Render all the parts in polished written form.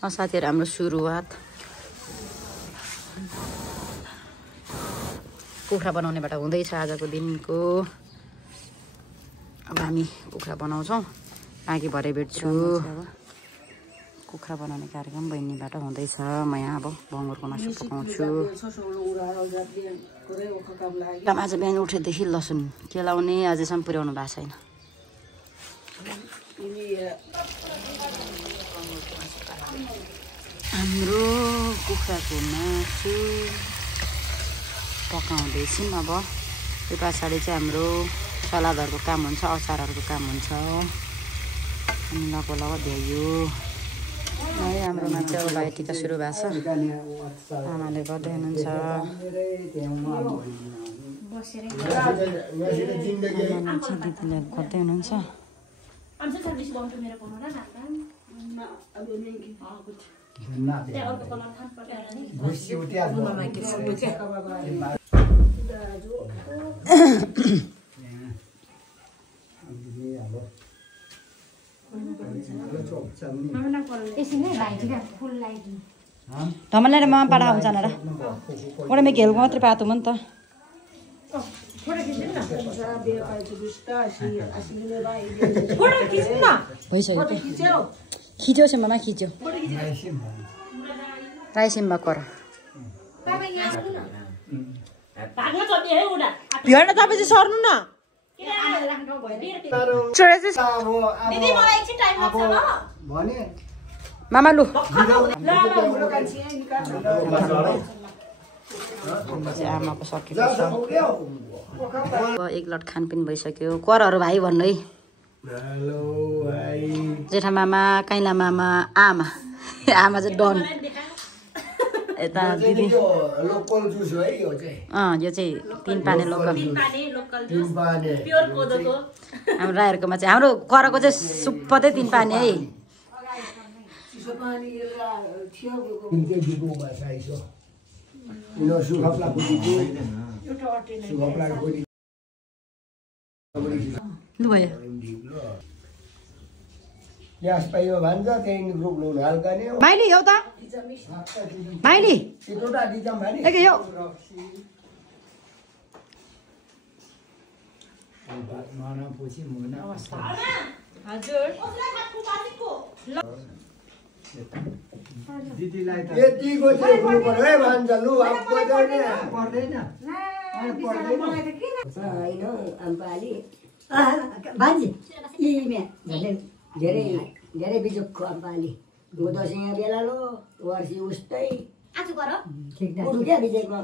साथीहरु हाम्रो सुरुवात कुखुरा बनाउनेबाट हुँदैछ आजको दिनको। अब हामी कुखुरा बनाउँछौँ, बाँकी भरे भेट्छु। कुखुरा बनाउने कार्यक्रम बहिनीबाट हुँदैछ। म यहाँ अब बङ्गुरको मासु पकाउँछु। आज बिहान उठेदेखि लसुन केलाउने अझैसम्म पुर्याउनु भएको छैन। हाम्रो कुखुराको मासु पकाउँदैछौँ। अब यो पछाडि चाहिँ हाम्रो सलादहरूको काम हुन्छ, अचारहरूको काम हुन्छ। अनि लगभग भ्यायो है। हाम्रोमा चाहिँ अब भाइटिका सुरु भएको छ। आमाले गर्दै हुनुहुन्छ। दिदीले गर्दै हुनुहुन्छ। ढमलाई ममा पाडा हुन्छ न र मोटा मे घेलको मात्रै पातो म नि त भइसक्यो। खिच्यो सिम्बामा खिच्यो राइसिम्बा कर भिड तपाईँ चाहिँ सर्नु न। मामा लु आमाको सकेको छ। एक लट खानपिन भइसक्यो। करहरू भाइ भन्नु है। जेठा मामा, काइला मामा, आमा आमा चाहिँ डन। यता दिदी यो चाहिँ 3 पाने लोकल। हाम्रो राईहरुकोमा चाहिँ हाम्रो करको चाहिँ सुप्पतै 3 पाने है। लु भयो माइली यो त माइली एकै यो दिदीलाई त यतिको चाहिँ हुनु पर्यो है भन्छ। लु अब पर्दैन होइन अम्पाली भान्जी यी धेरै धेरै बिजोगको अम्पाली दसैँ बेला लो वर्षी उस्तै क्या विजयको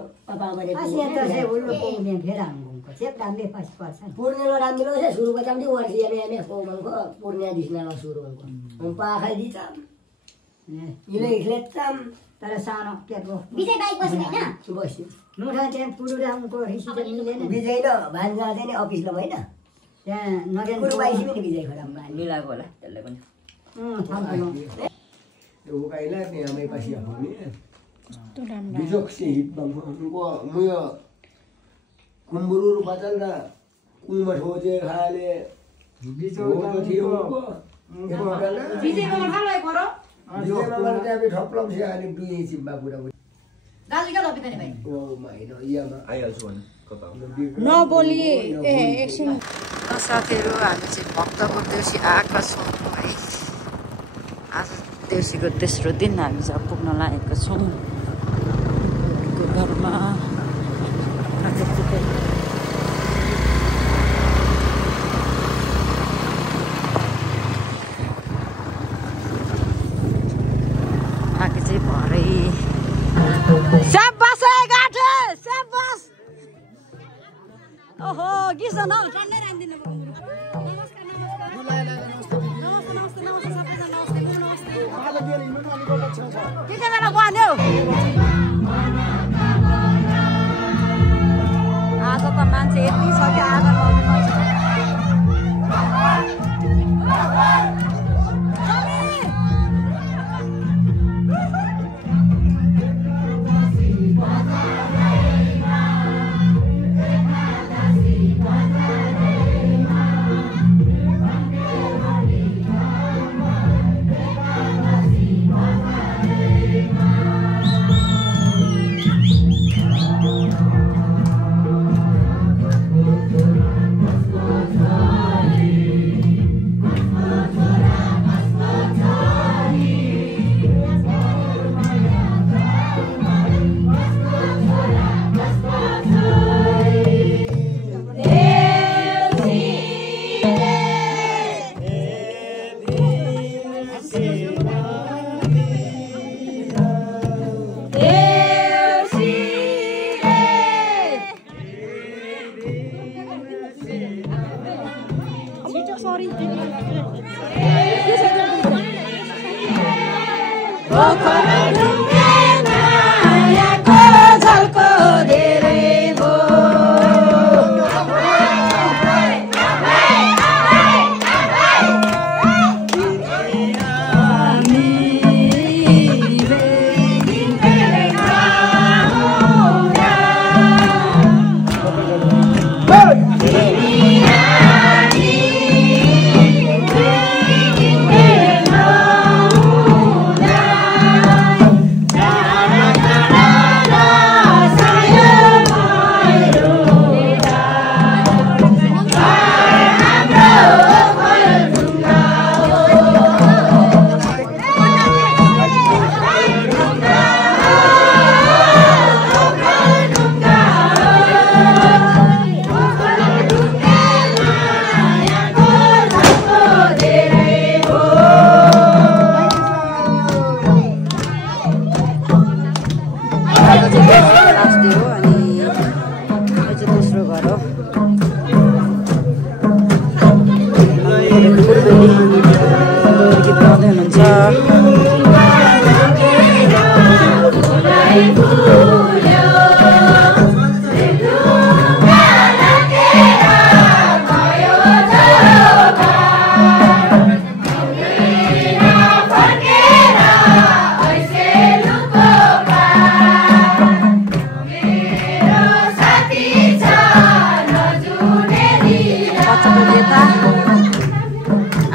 पूर्णिलो राम्रो छ सुरुको चाहिँ वर्षी एमए कोमलको पूर्णिया दिसनामा सुरु भएको पाखा दिन्छ इले इलेक्ट्राम तर सानो केको विजय बाइक बस्ने हैन बस्यो नुठा त्यहाँ पुरुरामको रिसिजन मिलेन। विजय र भान्जा चाहिँ अफिसमा हैन त्यहाँ नगेन पुरु बाइक पनि विजय खराबमा मिलाको होला त्यसले पनि यो उकाइला नि हामी पछि आउने कस्तो राम्रो बिजोक से हिट बमको मुयो कुम्बुरु बचल र कुम ठोजे खाले बिजोक थियो विजय को खालाई करो विजयमा मैले त्यहाँ ठप्लम छ अनि दुई चिम्बा पुरा गाली का लपी पनि भाइ ओ माइनो यामा आइहाल्छु भने कता नबोली एकछिन साथीहरु हामी चाहिँ भक्तको देउसी आएका छौँ है। आज देउसीको तेस्रो दिन हामी चाहिँ पुग्न लागेका छौँ घरमा। आगे चाहिँ भरै स्याबास गाठे स्याबास ओहो गिस न टन्नै रान्दिनु नमस्कार किन बेला गयो आज त मान्छे यति सक्यो आगो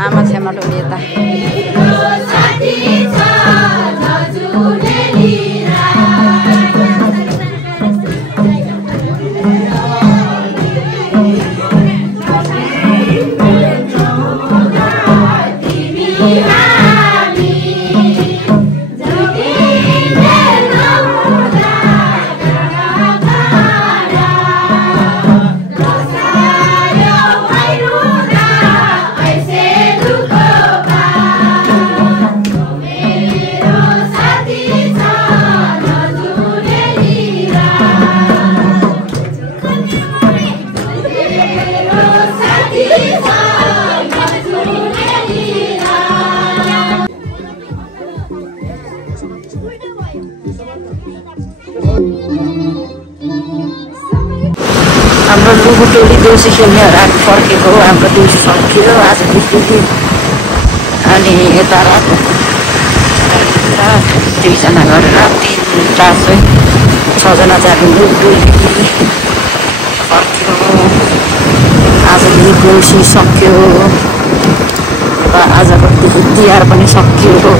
आमा छेमाटो नेता हाम्रो लुगुटोली देउसी खेल्नेहरू आज फर्केको हाम्रो देउसी सकियो आज बित्यो अनि यता रात 2जना गरेर 6जना जाने लुगुटोली फर्क्यो आजको देउसी सक्यो र आजको तिहार पनि सकियो।